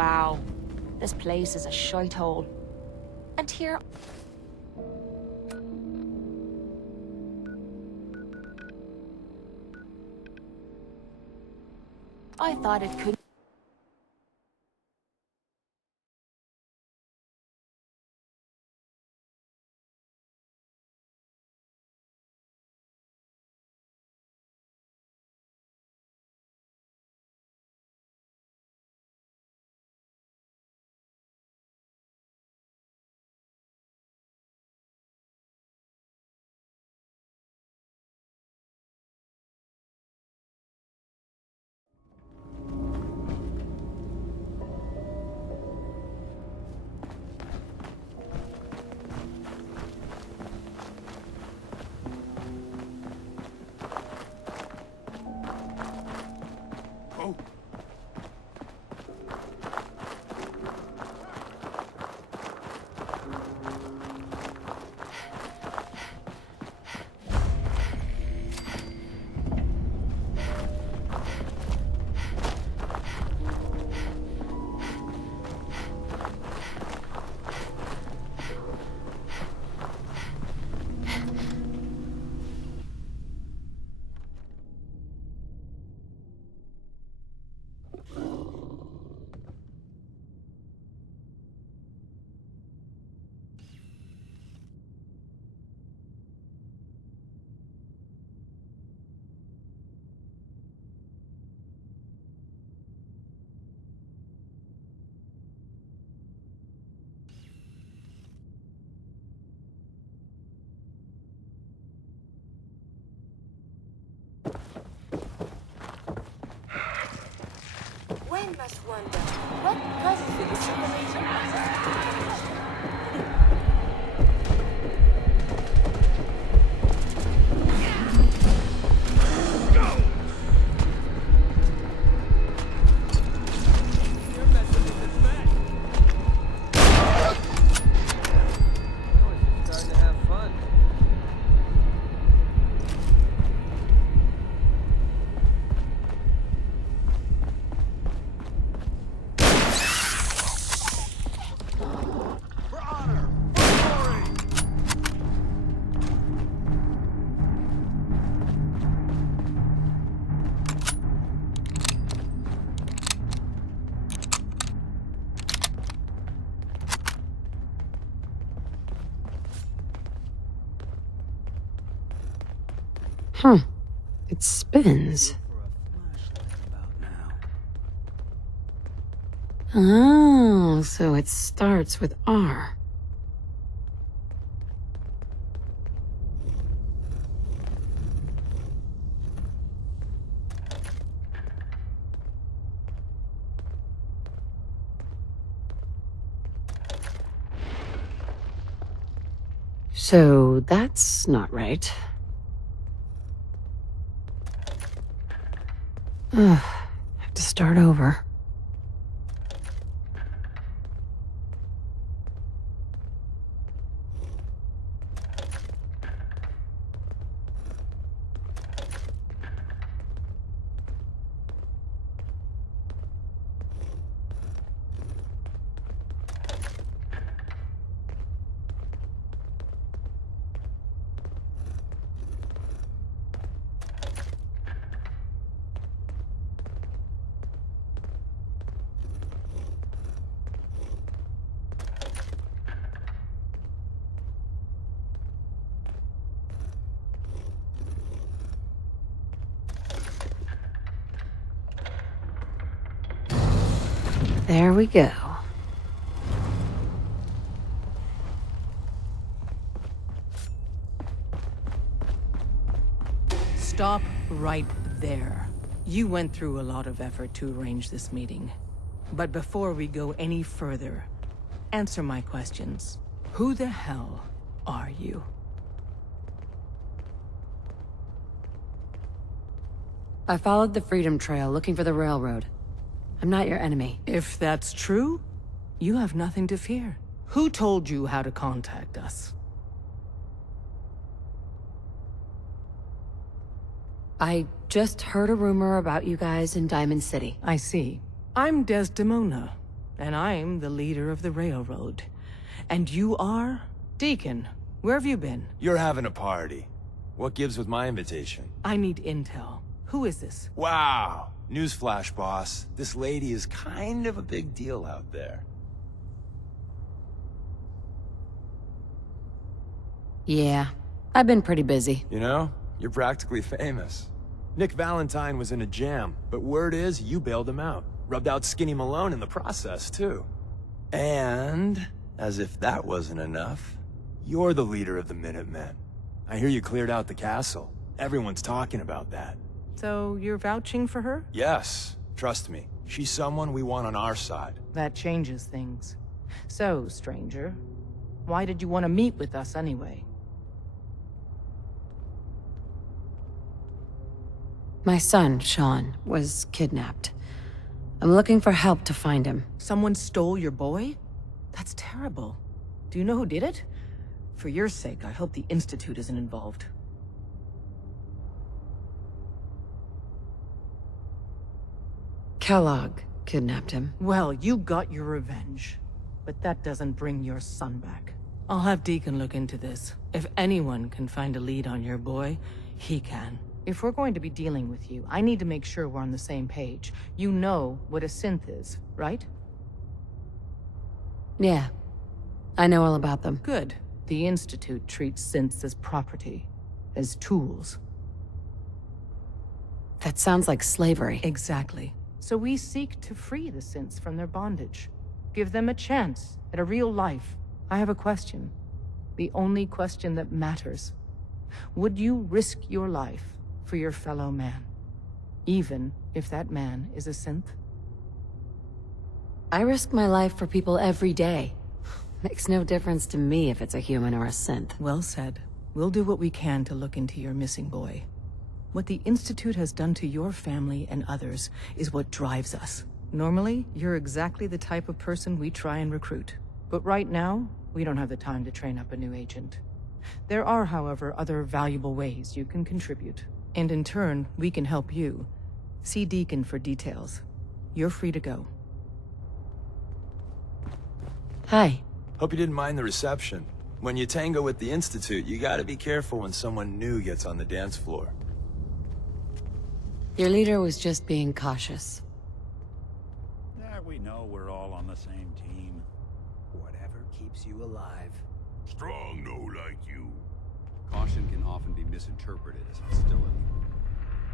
Wow. This place is a shithole. And here... I thought it could... One must wonder, what causes the accumulation of this information? Huh. It spins. Oh, so it starts with R. So that's not right. Ugh, have to start over. There we go. Stop right there. You went through a lot of effort to arrange this meeting. But before we go any further, answer my questions. Who the hell are you? I followed the Freedom Trail looking for the railroad. I'm not your enemy. If that's true, you have nothing to fear. Who told you how to contact us? I just heard a rumor about you guys in Diamond City. I see. I'm Desdemona, and I'm the leader of the railroad. And you are? Deacon, where have you been? You're having a party. What gives with my invitation? I need intel. Who is this? Wow. Newsflash, boss. This lady is kind of a big deal out there. Yeah, I've been pretty busy. You know, you're practically famous. Nick Valentine was in a jam, but word is you bailed him out. Rubbed out Skinny Malone in the process, too. And, as if that wasn't enough, you're the leader of the Minutemen. I hear you cleared out the castle. Everyone's talking about that. So you're vouching for her? Yes, trust me. She's someone we want on our side. That changes things. So, stranger, why did you want to meet with us anyway? My son, Sean, was kidnapped. I'm looking for help to find him. Someone stole your boy? That's terrible. Do you know who did it? For your sake, I hope the Institute isn't involved. Kellogg kidnapped him. Well, you got your revenge. But that doesn't bring your son back. I'll have Deacon look into this. If anyone can find a lead on your boy, he can. If we're going to be dealing with you, I need to make sure we're on the same page. You know what a synth is, right? Yeah, I know all about them. Good. The Institute treats synths as property, as tools. That sounds like slavery. Exactly. So we seek to free the synths from their bondage. Give them a chance at a real life. I have a question. The only question that matters. Would you risk your life for your fellow man? Even if that man is a synth? I risk my life for people every day. Makes no difference to me if it's a human or a synth. Well said. We'll do what we can to look into your missing boy. What the Institute has done to your family and others is what drives us. Normally, you're exactly the type of person we try and recruit. But right now, we don't have the time to train up a new agent. There are, however, other valuable ways you can contribute. And in turn, we can help you. See Deacon for details. You're free to go. Hi. Hope you didn't mind the reception. When you tango with the Institute, you gotta be careful when someone new gets on the dance floor. Your leader was just being cautious. Yeah, we know we're all on the same team. Whatever keeps you alive. Strong, no like you. Caution can often be misinterpreted as hostility.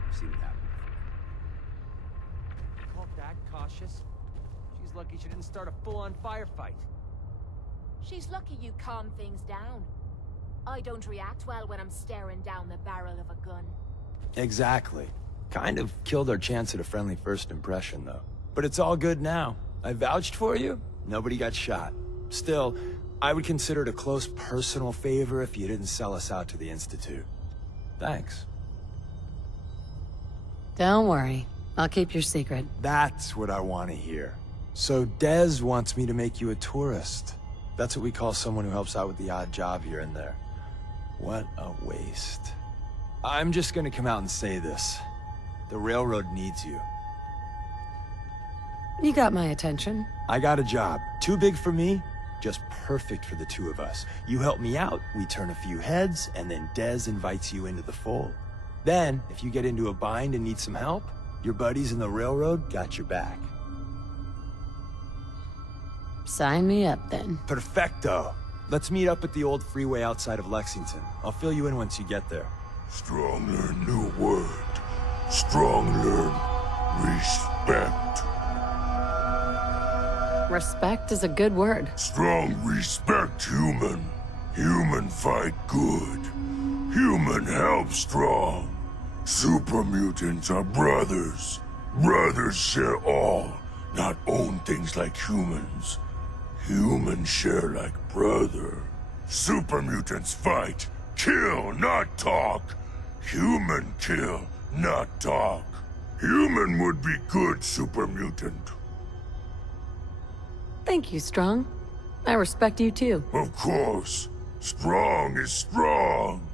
I've seen it happen before. Call that cautious? She's lucky she didn't start a full-on firefight. She's lucky you calm things down. I don't react well when I'm staring down the barrel of a gun. Exactly. Kind of killed our chance at a friendly first impression, though. But it's all good now. I vouched for you. Nobody got shot. Still, I would consider it a close personal favor if you didn't sell us out to the Institute. Thanks. Don't worry. I'll keep your secret. That's what I want to hear. So Dez wants me to make you a tourist. That's what we call someone who helps out with the odd job here and there. What a waste. I'm just gonna come out and say this. The railroad needs you. You got my attention. I got a job. Too big for me, just perfect for the two of us. You help me out, we turn a few heads, and then Dez invites you into the fold. Then, if you get into a bind and need some help, your buddies in the railroad got your back. Sign me up, then. Perfecto. Let's meet up at the old freeway outside of Lexington. I'll fill you in once you get there. Strong learn new word. Strong learn respect. Respect is a good word. Strong respect human. Human fight good. Human help strong. Super mutants are brothers. Brothers share all, not own things like humans. Humans share like brother. Super mutants fight. Kill, not talk. Human kill, not talk. Human would be good super mutant. Thank you, Strong. I respect you too. Of course. Strong is strong.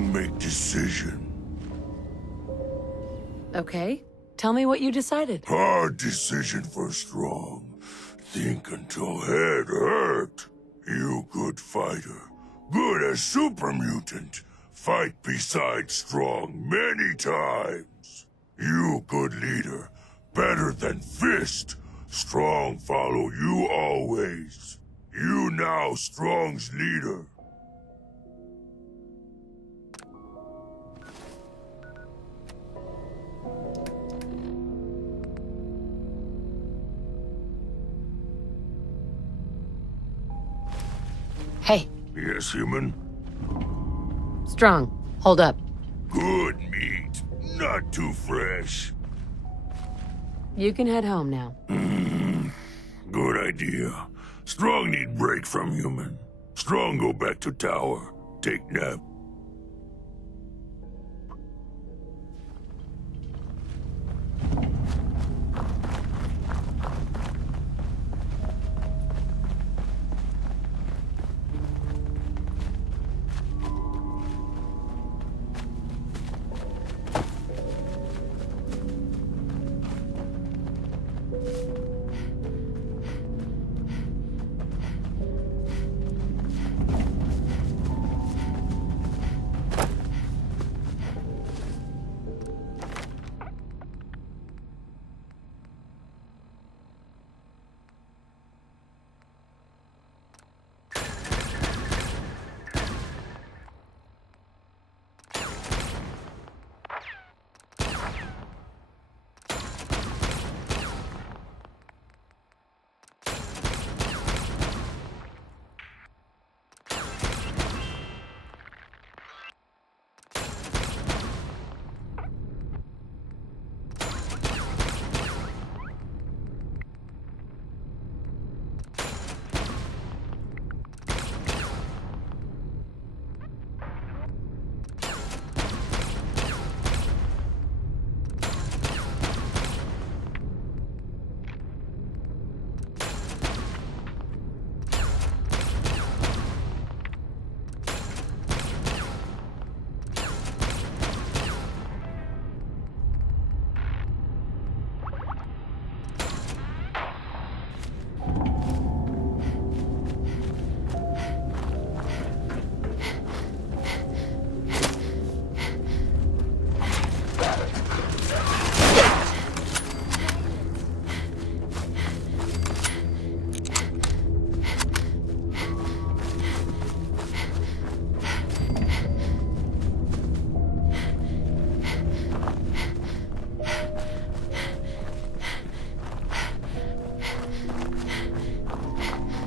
Strong make decision. Okay, tell me what you decided. Hard decision for Strong. Think until head hurt. You good fighter. Good as super mutant. Fight beside Strong many times. You good leader. Better than Fist. Strong follow you always. You now Strong's leader. Hey, Yes, human? Strong, hold up. Good meat. Not too fresh. You can head home now. Good idea. Strong need break from human. Strong go back to tower. Take nap.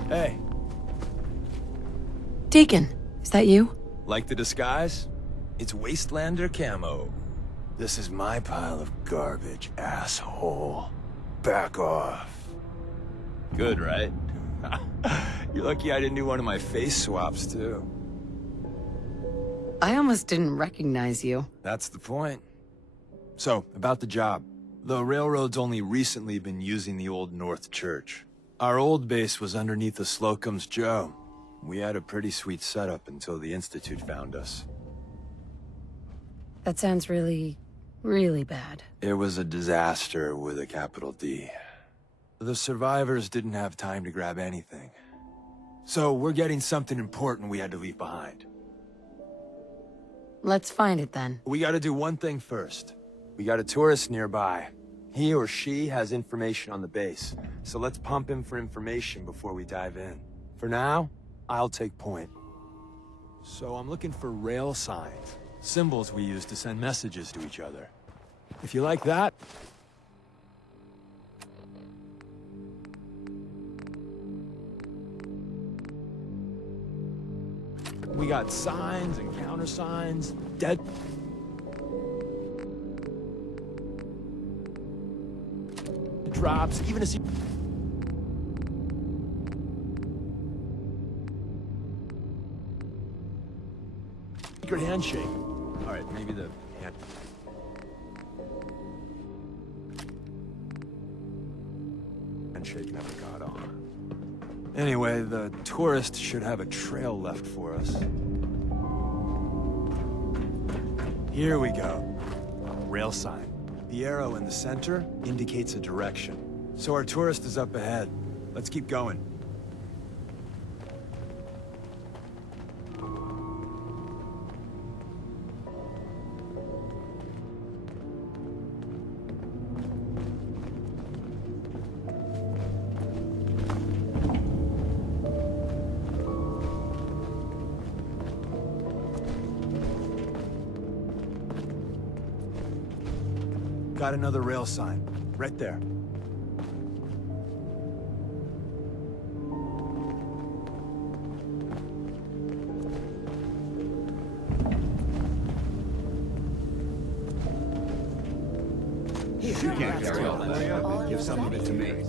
Hey, Deacon, is that you? like the disguise? It's Wastelander camo. This is my pile of garbage, asshole. Back off. Good, right? You're lucky I didn't do one of my face swaps, too. I almost didn't recognize you. That's the point. So, about the job. The railroad's only recently been using the old North Church. Our old base was underneath the Slocum's Joe. We had a pretty sweet setup until the Institute found us. That sounds really, really bad. It was a disaster with a capital D. The survivors didn't have time to grab anything. So we're getting something important we had to leave behind. Let's find it then. We gotta do one thing first. We got a tourist nearby. He or she has information on the base, so let's pump him for information before we dive in. For now, I'll take point. So I'm looking for rail signs, symbols we use to send messages to each other. If you like that... We got signs and countersigns, dead... drops, even a secret handshake. All right, maybe the handshake never got on. Anyway, the tourist should have a trail left for us. Here we go. Rail sign. The arrow in the center indicates a direction. So our tourist is up ahead. Let's keep going. Got another rail sign. Right there. You can't carry all that. Give some of it to me.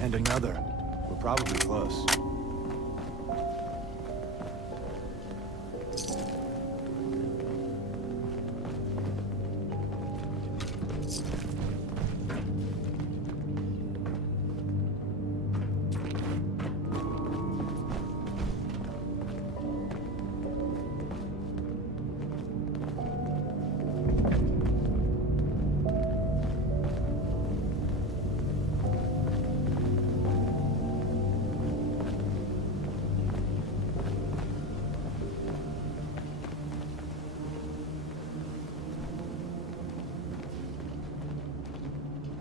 And another. We're probably close.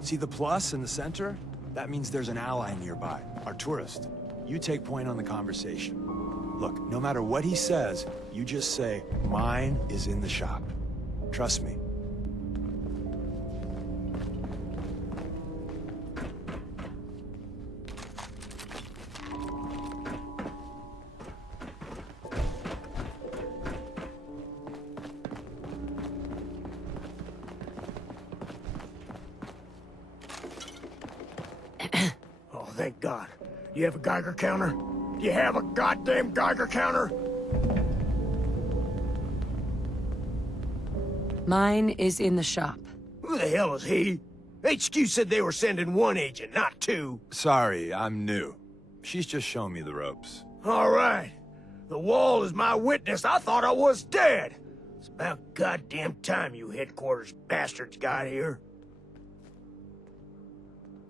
See the plus in the center? That means there's an ally nearby, our tourist. You take point on the conversation. Look, no matter what he says, you just say, mine is in the shop. Trust me. Thank God. You have a Geiger counter? Do you have a goddamn Geiger counter? Mine is in the shop. Who the hell is he? HQ said they were sending one agent, not two. Sorry, I'm new. She's just showing me the ropes. All right. The wall is my witness. I thought I was dead. It's about goddamn time you headquarters bastards got here.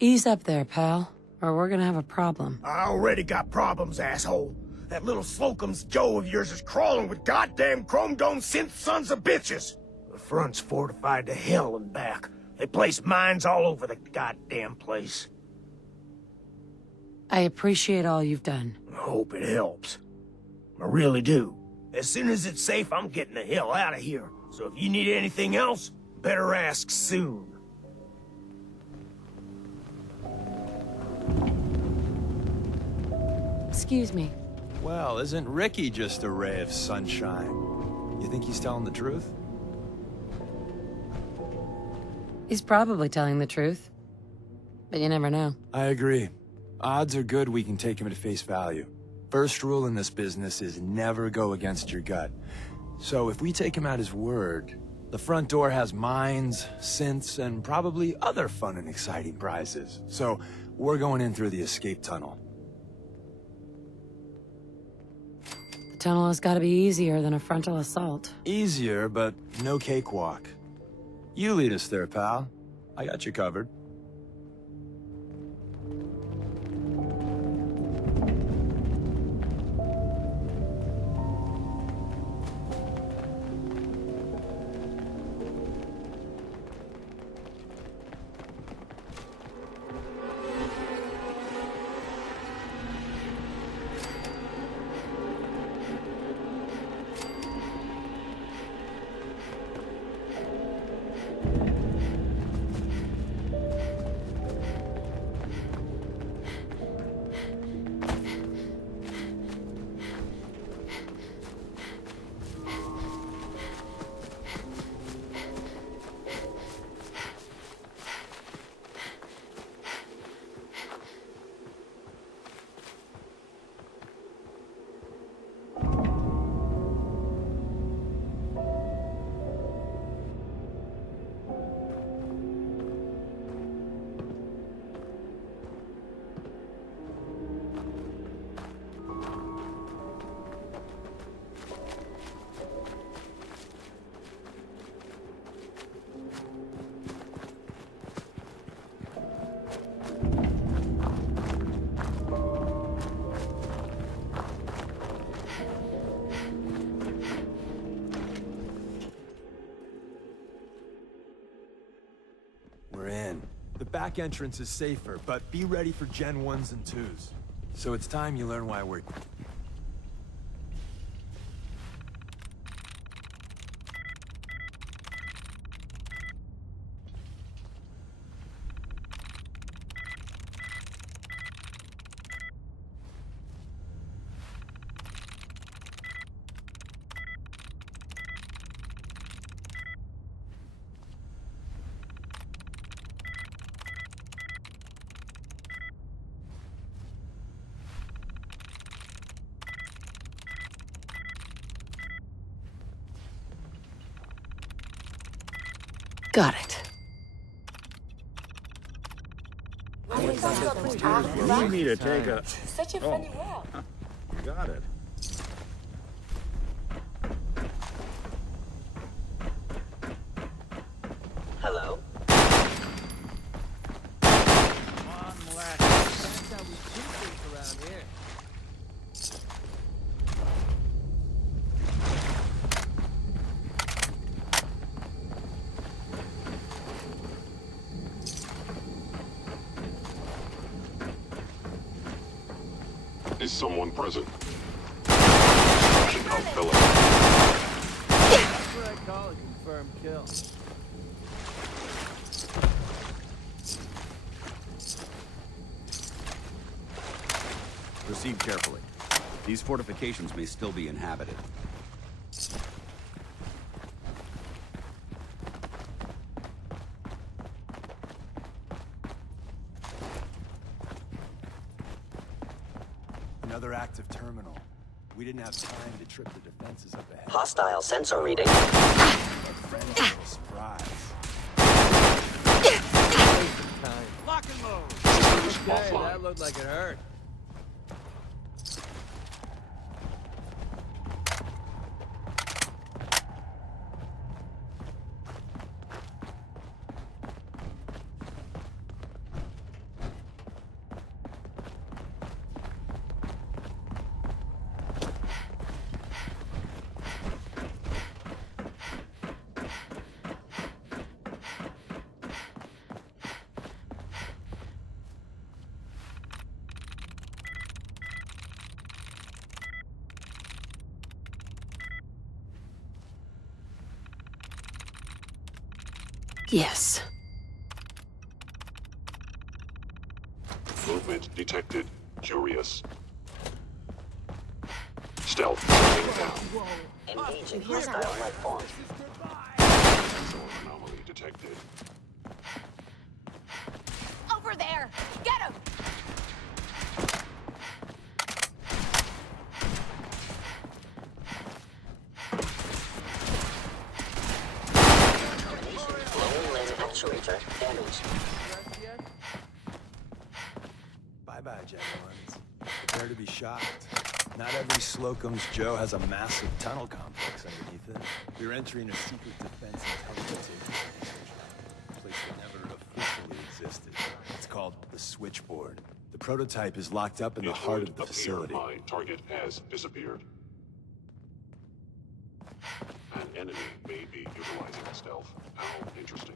Ease up there, pal, or we're gonna have a problem. I already got problems, asshole. That little Slocum's Joe of yours is crawling with goddamn chrome dome synth sons of bitches. The front's fortified to hell and back. They place mines all over the goddamn place. I appreciate all you've done. I hope it helps. I really do. As soon as it's safe, I'm getting the hell out of here. So if you need anything else, better ask soon. Excuse me. Well, isn't Ricky just a ray of sunshine? You think he's telling the truth? He's probably telling the truth. But you never know. I agree. Odds are good we can take him at face value. First rule in this business is never go against your gut. So if we take him at his word, the front door has mines, synths, and probably other fun and exciting prizes. So we're going in through the escape tunnel. The tunnel has got to be easier than a frontal assault. Easier, but no cakewalk. You lead us there, pal. I got you covered. back entrance is safer, but be ready for Gen 1s and 2s. So it's time you learn why we're... Got it. You need me to take a... Such a funny world. Got it. Hello? Come on, Black. That's how we do things around here. Is someone present? Construction outfiller. That's what I call a confirmed kill. Proceed carefully. These fortifications may still be inhabited. Another active terminal. We didn't have time to trip the defenses up ahead. Hostile sensor reading. A friendly little surprise. Lock and load. Systems Okay, offline. that looked like it hurt. Yes. Movement detected. Curious. Stealth shutting down. Engaging hostile life form. Sensor anomaly detected. Over there! Get him! Low limb actuator damaged. Bye-bye, Gen 1s. Prepare to be shocked. Not every Slocum's Joe has a massive tunnel complex underneath it. We're entering a secret defense intelligence agency, a place that never officially existed. It's called the Switchboard. The prototype is locked up in the heart of the facility. My target has disappeared. An enemy may be utilizing stealth. How interesting.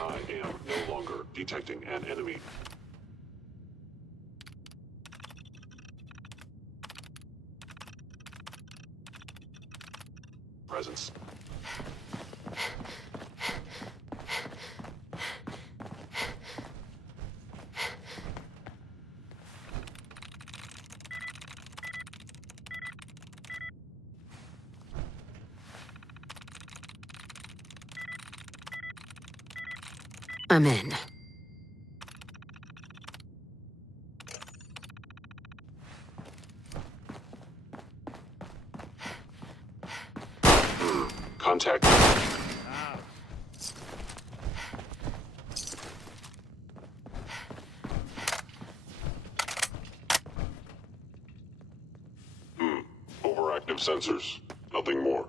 I am no longer detecting an enemy. Presence. I'm in. Contact. Overactive sensors. Nothing more.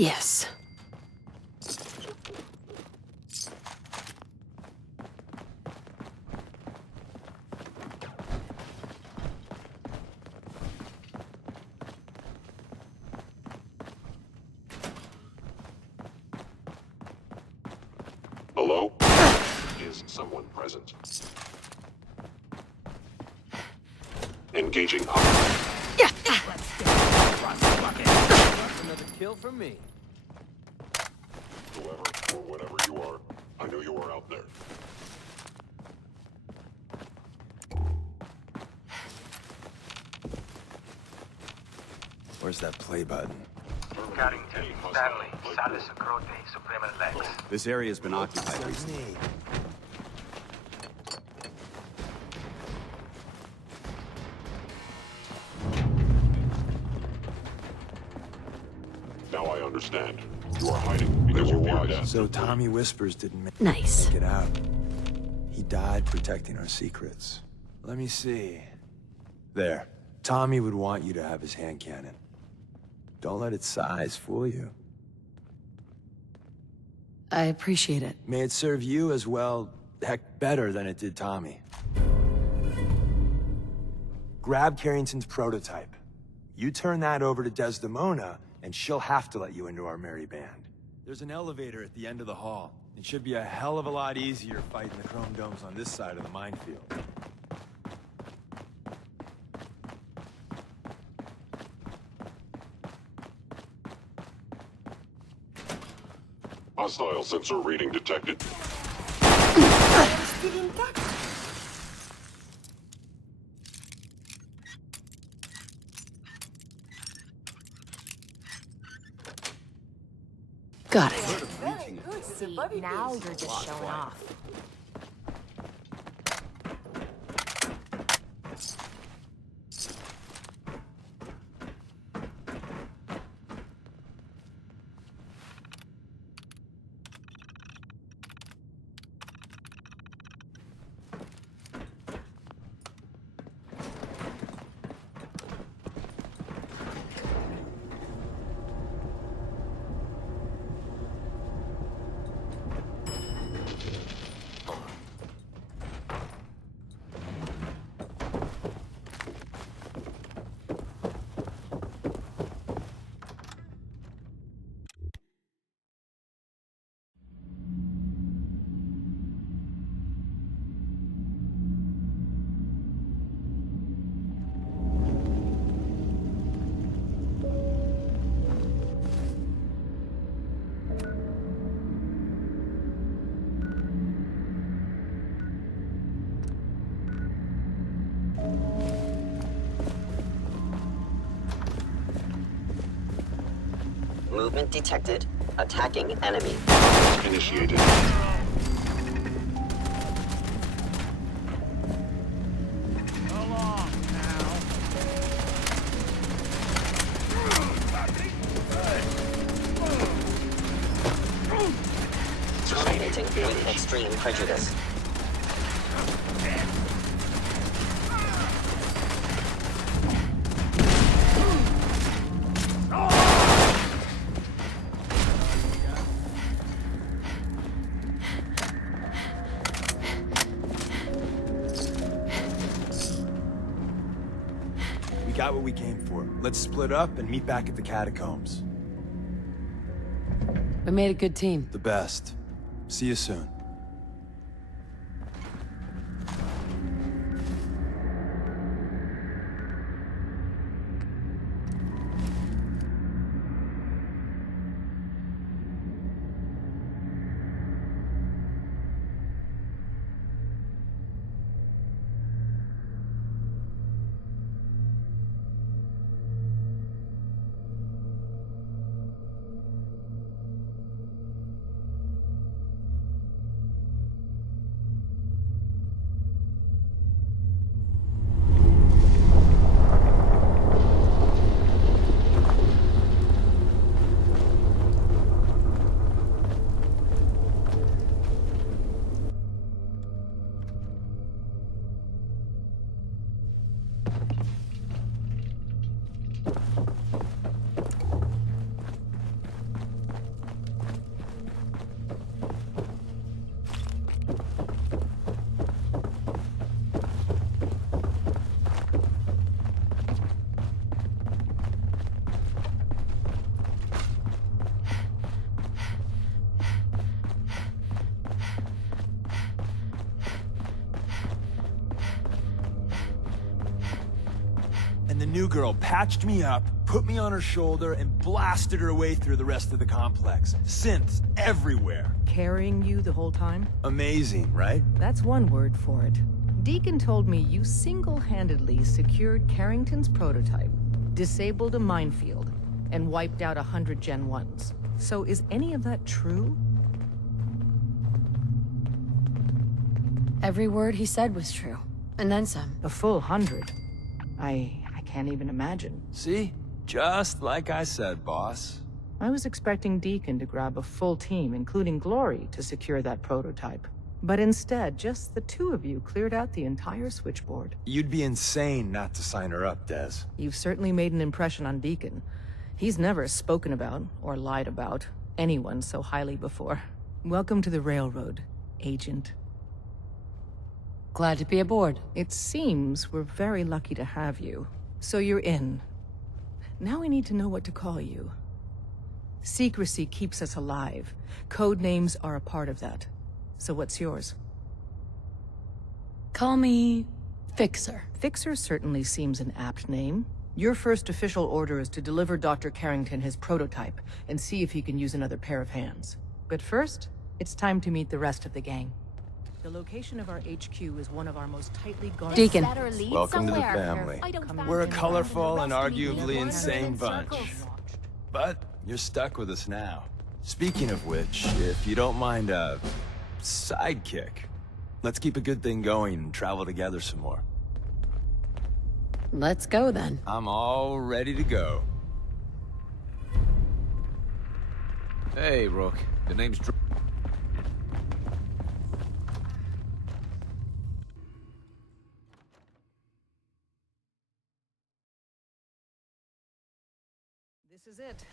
Yes. Hello? Is someone present? Engaging Another kill for me. whoever or whatever you are. I know you are out there. Where's that play button? Carrington, Stanley, Salis, Crote, Supreme Lex. This area has been occupied recently. Now I understand. You are hiding because of your death. So Tommy Whispers didn't make Nice. it out. He died protecting our secrets. Let me see. There. Tommy would want you to have his hand cannon. Don't let its size fool you. I appreciate it. May it serve you as well, heck, better than it did Tommy. Grab Carrington's prototype. You turn that over to Desdemona, and she'll have to let you into our merry band. There's an elevator at the end of the hall. It should be a hell of a lot easier fighting the chrome domes on this side of the minefield. Hostile sensor reading detected. Got it. See, now you're just showing off. Movement detected. Attacking enemy. Initiated. Along now. Terminating with extreme prejudice. We got what we came for. Let's split up and meet back at the catacombs. We made a good team. The best. See you soon. and the new girl patched me up, put me on her shoulder, and blasted her way through the rest of the complex. Synths everywhere. Carrying you the whole time? Amazing, right? That's one word for it. Deacon told me you single-handedly secured Carrington's prototype, disabled a minefield, and wiped out 100 Gen 1s. So is any of that true? Every word he said was true. And then some. A full 100. I can't even imagine. See? Just like I said, boss. I was expecting Deacon to grab a full team, including Glory, to secure that prototype. But instead, just the two of you cleared out the entire switchboard. You'd be insane not to sign her up, Des. You've certainly made an impression on Deacon. He's never spoken about, or lied about, anyone so highly before. Welcome to the Railroad, Agent. Glad to be aboard. It seems we're very lucky to have you. So you're in. Now we need to know what to call you. Secrecy keeps us alive. Code names are a part of that. So what's yours? Call me Fixer. Fixer certainly seems an apt name. Your first official order is to deliver Dr. Carrington his prototype and see if he can use another pair of hands. But first, it's time to meet the rest of the gang. The location of our HQ is one of our most tightly guarded... Deacon. Welcome to the family. We're a colorful and arguably insane bunch. But you're stuck with us now. Speaking of which, if you don't mind a sidekick, let's keep a good thing going and travel together some more. Let's go then. I'm all ready to go. Hey, Rook. The name's Drew. This is it.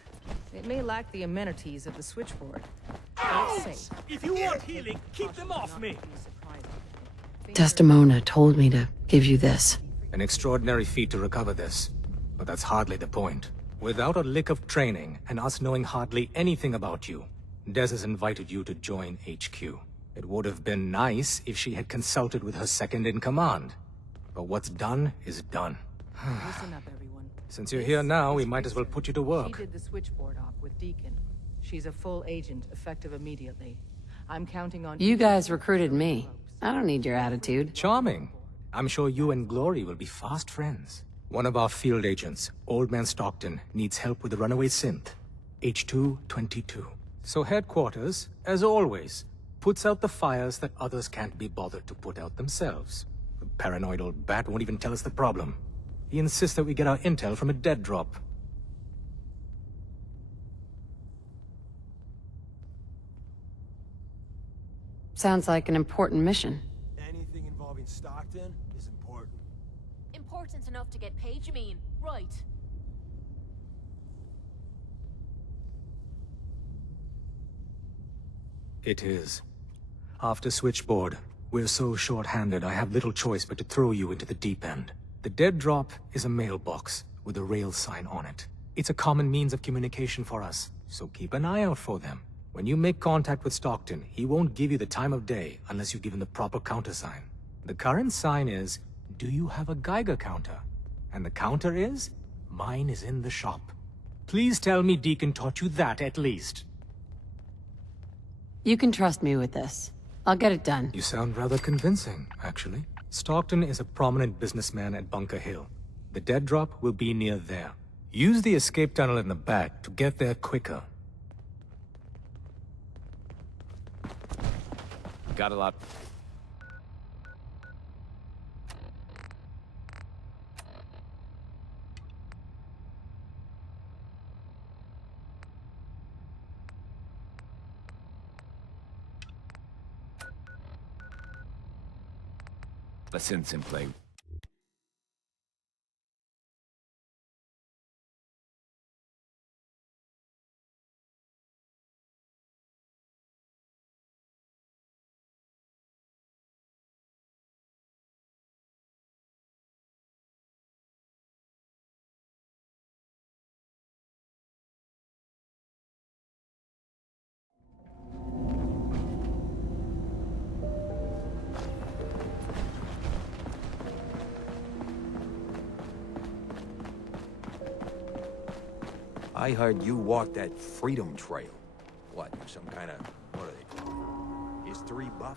It may lack the amenities of the switchboard, but it's safe. If you want healing, keep them off me! Desdemona told me to give you this. An extraordinary feat to recover this. But that's hardly the point. Without a lick of training, and us knowing hardly anything about you, Des has invited you to join HQ. It would have been nice if she had consulted with her second-in-command. But what's done is done. Listen up, everyone. Since you're here now, we might as well put you to She work. did the switchboard op with Deacon. She's a full agent, effective immediately. I'm counting on You guys recruited me. I don't need your attitude. Charming. I'm sure you and Glory will be fast friends. One of our field agents, Old Man Stockton, needs help with the runaway synth. H222. So headquarters, as always, puts out the fires that others can't be bothered to put out themselves. The paranoid old bat won't even tell us the problem. He insists that we get our intel from a dead drop. Sounds like an important mission. Anything involving Stockton is important. Important enough to get paid, you mean? Right. It is. After Switchboard, we're so short-handed I have little choice but to throw you into the deep end. The dead drop is a mailbox with a rail sign on it. It's a common means of communication for us, so keep an eye out for them. When you make contact with Stockton, he won't give you the time of day unless you give him the proper countersign. The current sign is, do you have a Geiger counter? And the counter is, mine is in the shop. Please tell me Deacon taught you that at least. You can trust me with this. I'll get it done. You sound rather convincing, actually. Stockton is a prominent businessman at Bunker Hill. The dead drop will be near there. Use the escape tunnel in the back to get there quicker. Got a lot. The synth's in play. I heard you walked that Freedom Trail. What, you're some kind of, what are they called? History buff?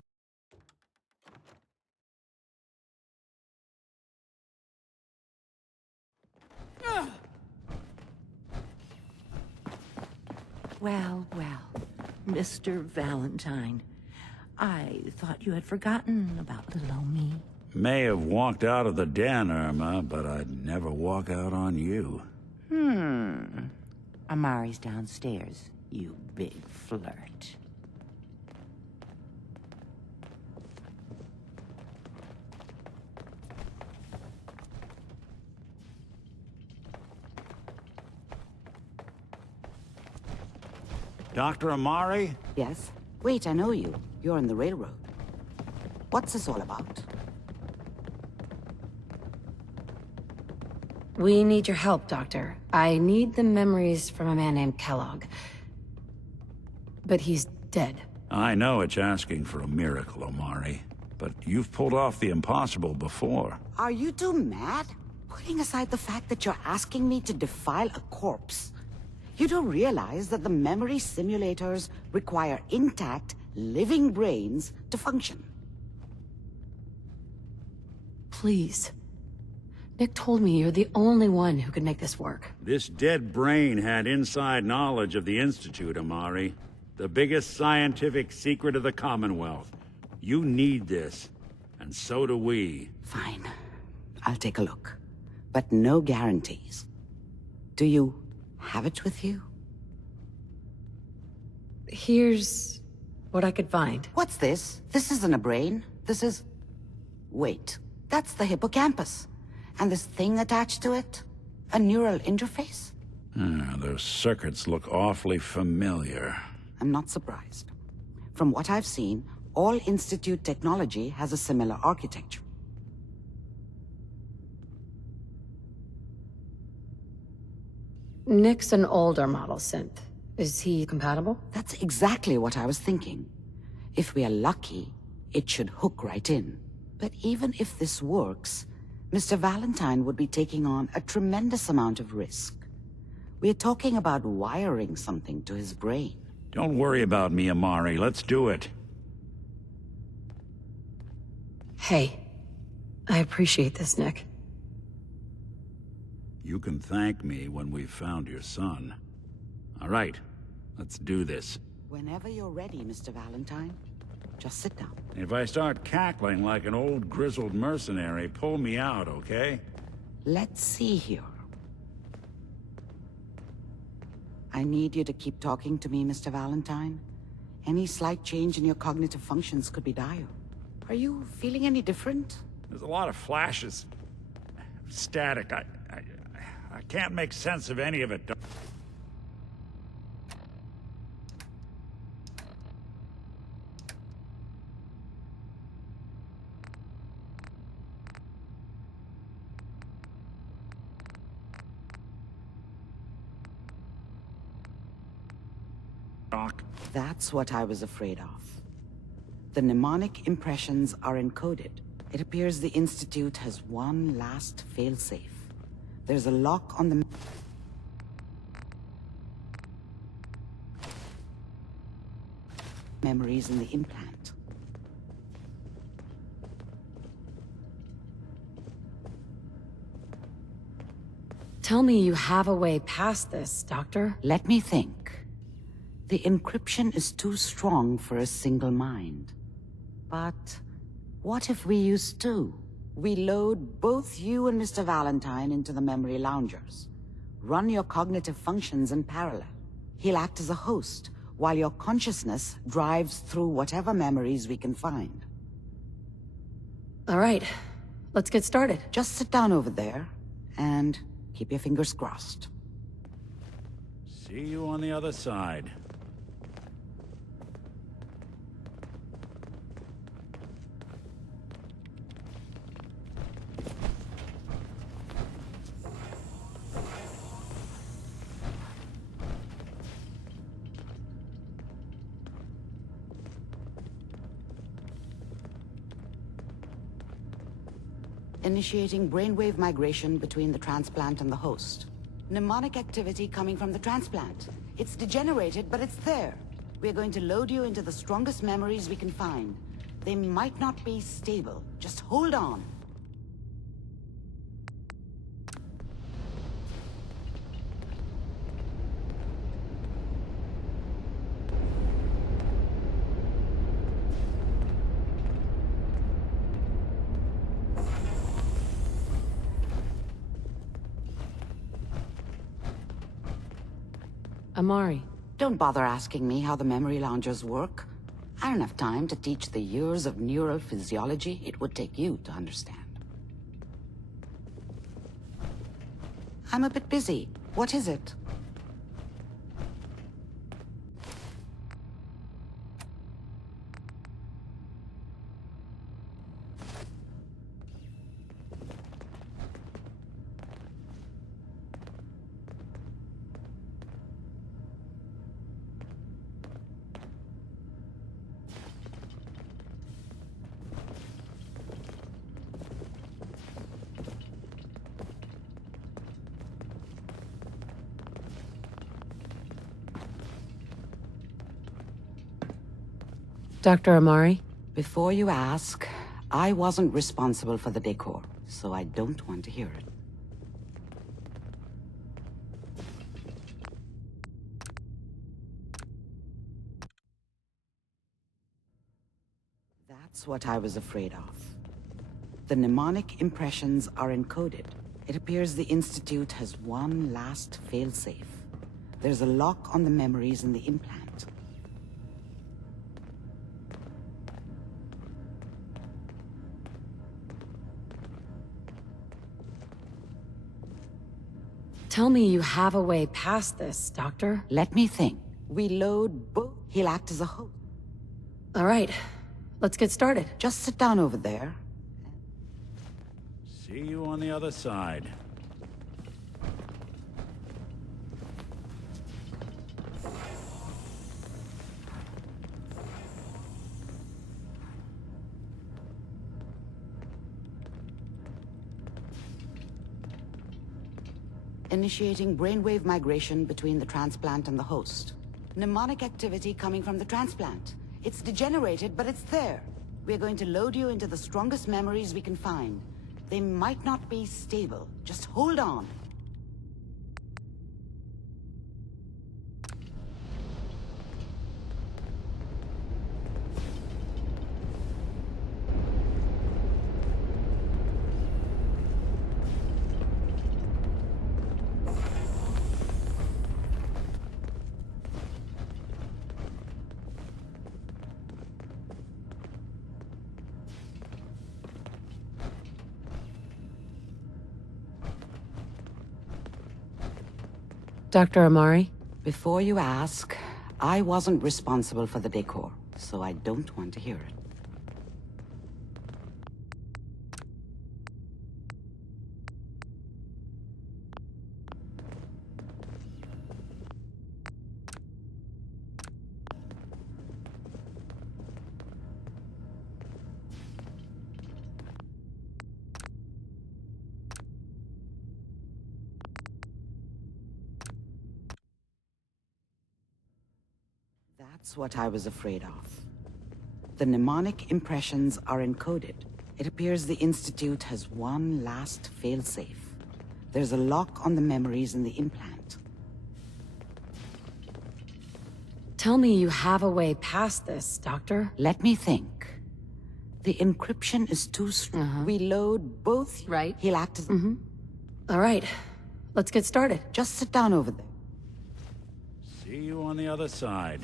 Well, well, Mr. Valentine. I thought you had forgotten about little old me. May have walked out of the den, Irma, but I'd never walk out on you. Amari's downstairs, you big flirt. Dr. Amari? Yes? Wait, I know you. You're in the railroad. What's this all about? We need your help, Doctor. I need the memories from a man named Kellogg. But he's dead. I know it's asking for a miracle, Amari, but you've pulled off the impossible before. Are you two mad? Putting aside the fact that you're asking me to defile a corpse, you don't realize that the memory simulators require intact, living brains to function. Please. Nick told me you're the only one who could make this work. This dead brain had inside knowledge of the Institute, Amari. The biggest scientific secret of the Commonwealth. You need this, and so do we. Fine. I'll take a look. But no guarantees. Do you have it with you? Here's what I could find. What's this? This isn't a brain. This is... Wait. That's the hippocampus. And this thing attached to it? A neural interface? Those circuits look awfully familiar. I'm not surprised. From what I've seen, all Institute technology has a similar architecture. Nick's an older model synth. Is he compatible? That's exactly what I was thinking. If we are lucky, it should hook right in. But even if this works, Mr. Valentine would be taking on a tremendous amount of risk. We're talking about wiring something to his brain. Don't worry about me, Amari. Let's do it. Hey, I appreciate this, Nick. You can thank me when we've found your son. All right, let's do this. Whenever you're ready, Mr. Valentine. Just sit down. If I start cackling like an old grizzled mercenary, pull me out, okay? Let's see here. I need you to keep talking to me, Mr. Valentine. Any slight change in your cognitive functions could be dire. Are you feeling any different? There's a lot of flashes. Static. I can't make sense of any of it. That's what I was afraid of. The mnemonic impressions are encoded. It appears the Institute has one last failsafe. There's a lock on the... memories in the implant. Tell me you have a way past this, Doctor. Let me think. The encryption is too strong for a single mind. But what if we use two? We load both you and Mr. Valentine into the memory loungers. Run your cognitive functions in parallel. He'll act as a host, while your consciousness drives through whatever memories we can find. All right, let's get started. Just sit down over there, and keep your fingers crossed. See you on the other side. Initiating brainwave migration between the transplant and the host. Mnemonic activity coming from the transplant. It's degenerated, but it's there. We're going to load you into the strongest memories we can find. They might not be stable. Just hold on. Amari. Don't bother asking me how the memory loungers work. I don't have time to teach the years of neural physiology it would take you to understand. I'm a bit busy. What is it? Dr. Amari? Before you ask, I wasn't responsible for the decor, so I don't want to hear it. That's what I was afraid of. The mnemonic impressions are encoded. It appears the Institute has one last failsafe. There's a lock on the memories in the implant. Tell me you have a way past this, Doctor. Let me think. We load both. He'll act as a host. All right. Let's get started. Just sit down over there. See you on the other side. Initiating brainwave migration between the transplant and the host. Mnemonic activity coming from the transplant. It's degenerated, but it's there. We're going to load you into the strongest memories we can find. They might not be stable. Just hold on. Dr. Amari? Before you ask, I wasn't responsible for the decor, so I don't want to hear it. That's what I was afraid of. The mnemonic impressions are encoded. It appears the Institute has one last failsafe. There's a lock on the memories in the implant. Tell me you have a way past this, Doctor. Let me think. The encryption is too strong. We load both. Right. He'll act as... All right. Let's get started. Just sit down over there. See you on the other side.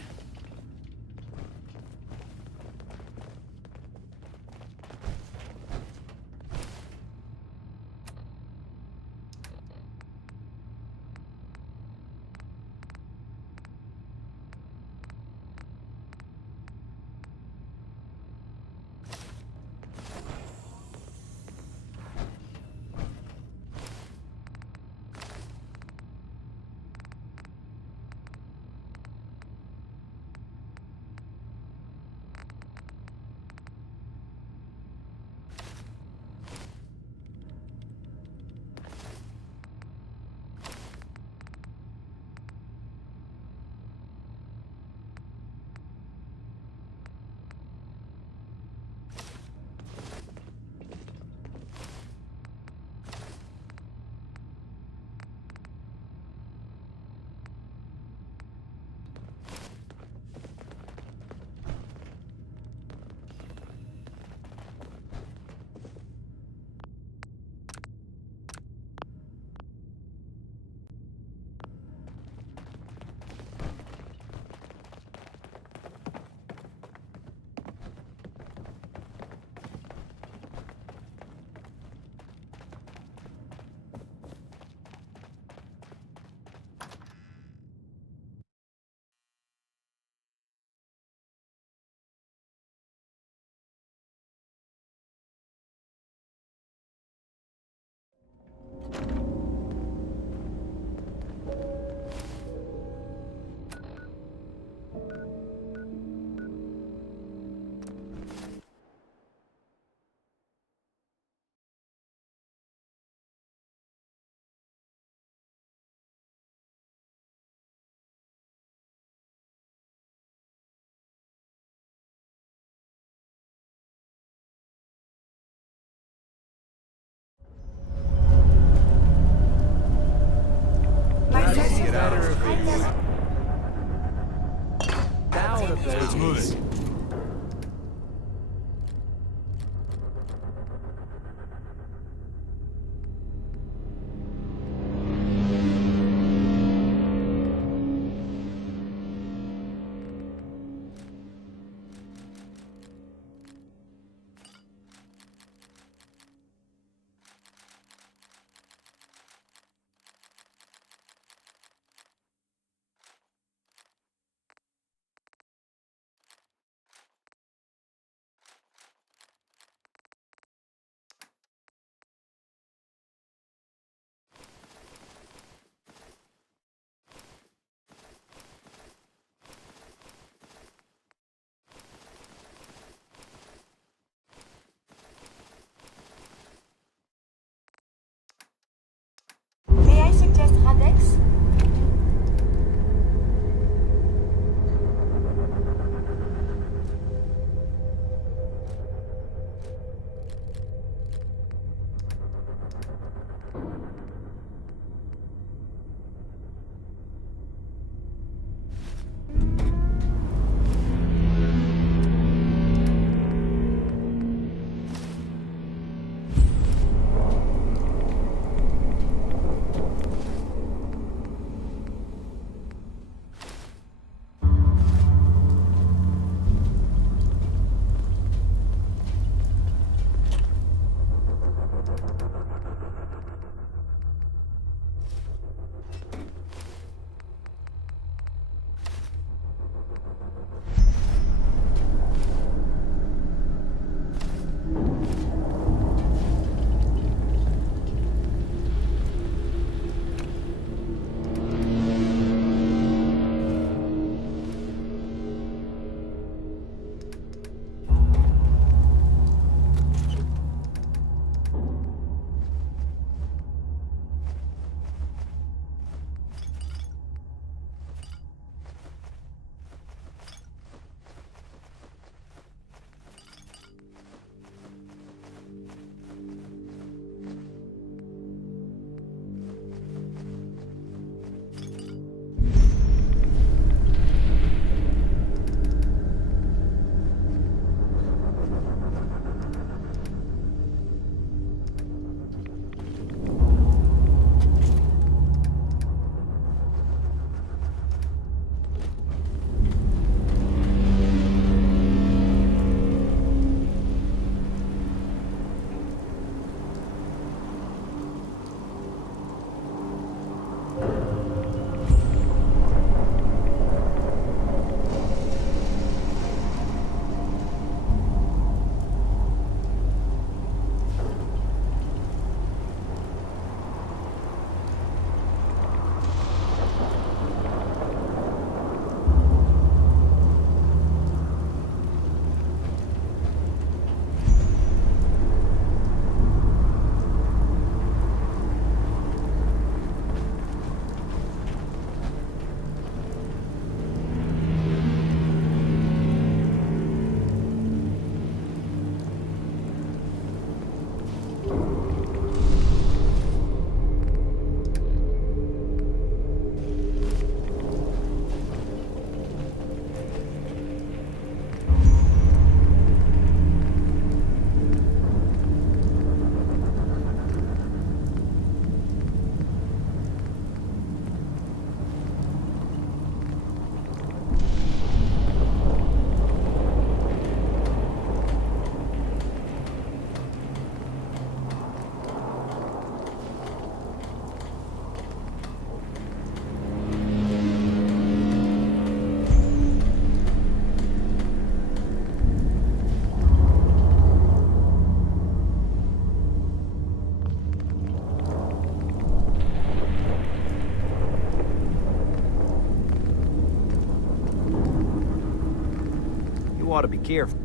ought to be careful.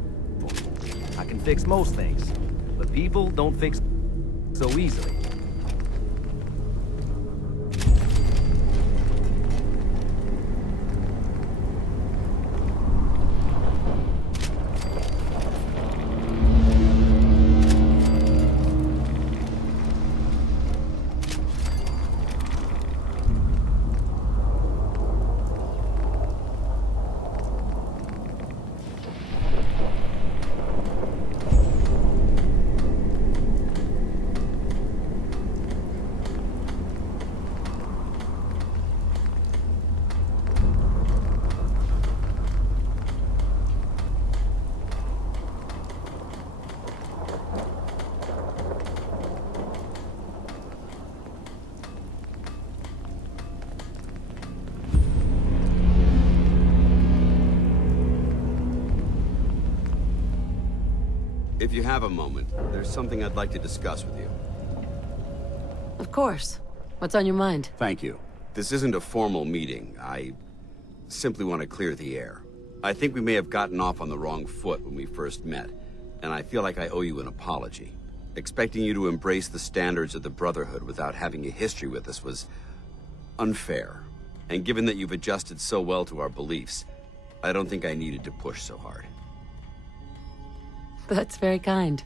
I can fix most things, but people don't fix so easily. If you have a moment, there's something I'd like to discuss with you. Of course. What's on your mind? Thank you. This isn't a formal meeting. I simply want to clear the air. I think we may have gotten off on the wrong foot when we first met, and I feel like I owe you an apology. Expecting you to embrace the standards of the Brotherhood without having a history with us was unfair. And given that you've adjusted so well to our beliefs, I don't think I needed to push so hard. That's very kind.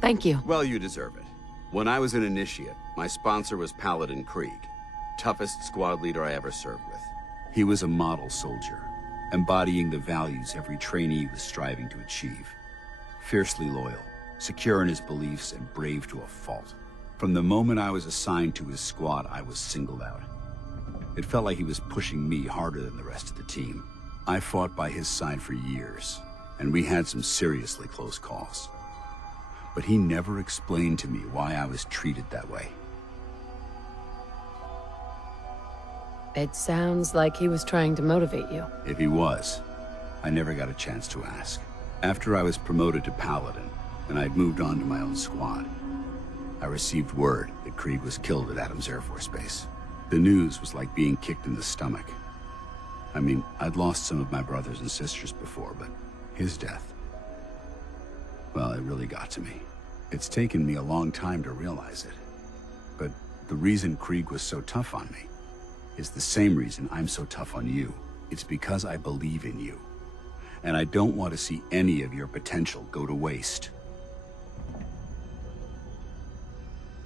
Thank you. Well, you deserve it. When I was an initiate, my sponsor was Paladin Krieg, toughest squad leader I ever served with. He was a model soldier, embodying the values every trainee was striving to achieve. Fiercely loyal, secure in his beliefs, and brave to a fault. From the moment I was assigned to his squad, I was singled out. It felt like he was pushing me harder than the rest of the team. I fought by his side for years, and we had some seriously close calls. But he never explained to me why I was treated that way. It sounds like he was trying to motivate you. If he was, I never got a chance to ask. After I was promoted to Paladin, and I'd moved on to my own squad, I received word that Krieg was killed at Adams Air Force Base. The news was like being kicked in the stomach. I mean, I'd lost some of my brothers and sisters before, but his death, well, it really got to me. It's taken me a long time to realize it. But the reason Krieg was so tough on me is the same reason I'm so tough on you. It's because I believe in you. And I don't want to see any of your potential go to waste.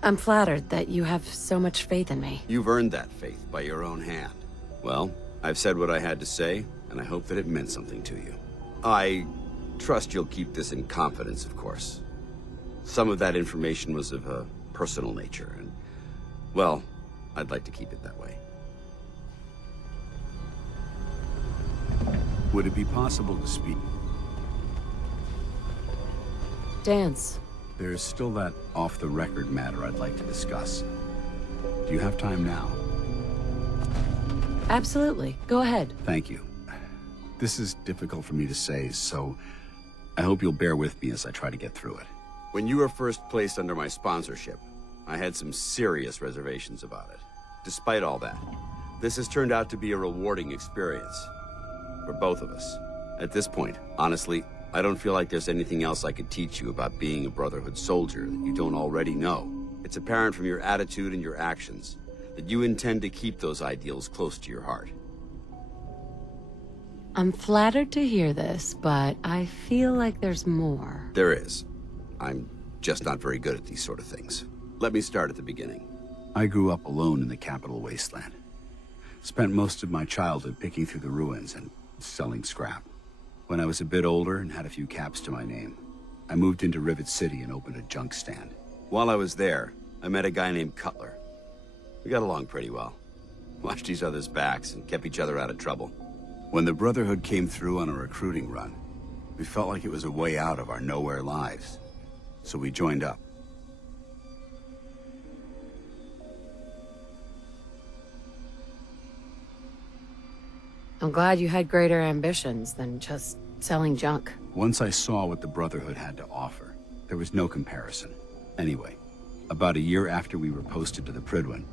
I'm flattered that you have so much faith in me. You've earned that faith by your own hand. Well, I've said what I had to say, and I hope that it meant something to you. I trust you'll keep this in confidence, of course. Some of that information was of a personal nature, and, well, I'd like to keep it that way. Would it be possible to speak? Dance. There's still that off-the-record matter I'd like to discuss. Do you have time now? Absolutely. Go ahead. Thank you. This is difficult for me to say, so I hope you'll bear with me as I try to get through it. When you were first placed under my sponsorship, I had some serious reservations about it. Despite all that, this has turned out to be a rewarding experience for both of us. At this point, honestly, I don't feel like there's anything else I could teach you about being a Brotherhood soldier that you don't already know. It's apparent from your attitude and your actions that you intend to keep those ideals close to your heart. I'm flattered to hear this, but I feel like there's more. There is. I'm just not very good at these sort of things. Let me start at the beginning. I grew up alone in the capital wasteland. Spent most of my childhood picking through the ruins and selling scrap. When I was a bit older and had a few caps to my name, I moved into Rivet City and opened a junk stand. While I was there, I met a guy named Cutler. We got along pretty well. Watched each other's backs and kept each other out of trouble. When the Brotherhood came through on a recruiting run, we felt like it was a way out of our nowhere lives. So we joined up. I'm glad you had greater ambitions than just selling junk. Once I saw what the Brotherhood had to offer, there was no comparison. Anyway, about a year after we were posted to the Prydwen,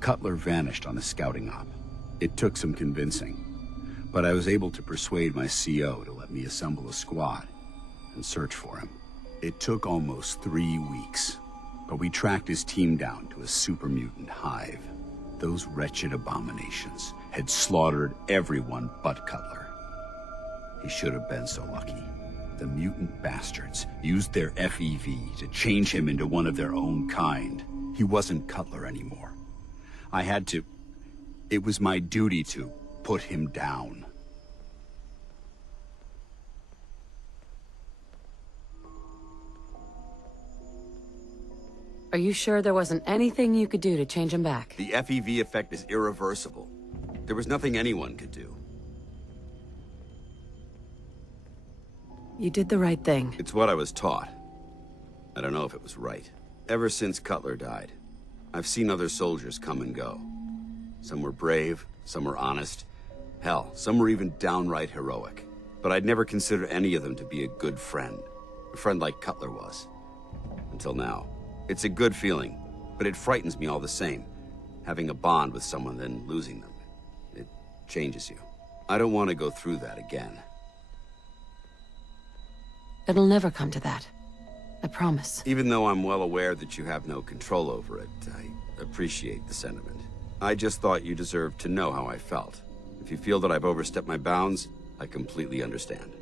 Cutler vanished on a scouting op. It took some convincing, but I was able to persuade my CO to let me assemble a squad and search for him. It took almost 3 weeks, but we tracked his team down to a super mutant hive. Those wretched abominations had slaughtered everyone but Cutler. He should have been so lucky. The mutant bastards used their FEV to change him into one of their own kind. He wasn't Cutler anymore. I had to... It was my duty to put him down. Are you sure there wasn't anything you could do to change him back? The FEV effect is irreversible. There was nothing anyone could do. You did the right thing. It's what I was taught. I don't know if it was right. Ever since Cutler died, I've seen other soldiers come and go. Some were brave, some were honest. Hell, some were even downright heroic. But I'd never considered any of them to be a good friend. A friend like Cutler was. Until now. It's a good feeling, but it frightens me all the same. Having a bond with someone, then losing them. It changes you. I don't want to go through that again. It'll never come to that. I promise. Even though I'm well aware that you have no control over it, I appreciate the sentiment. I just thought you deserved to know how I felt. If you feel that I've overstepped my bounds, I completely understand.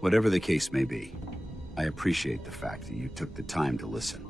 Whatever the case may be, I appreciate the fact that you took the time to listen.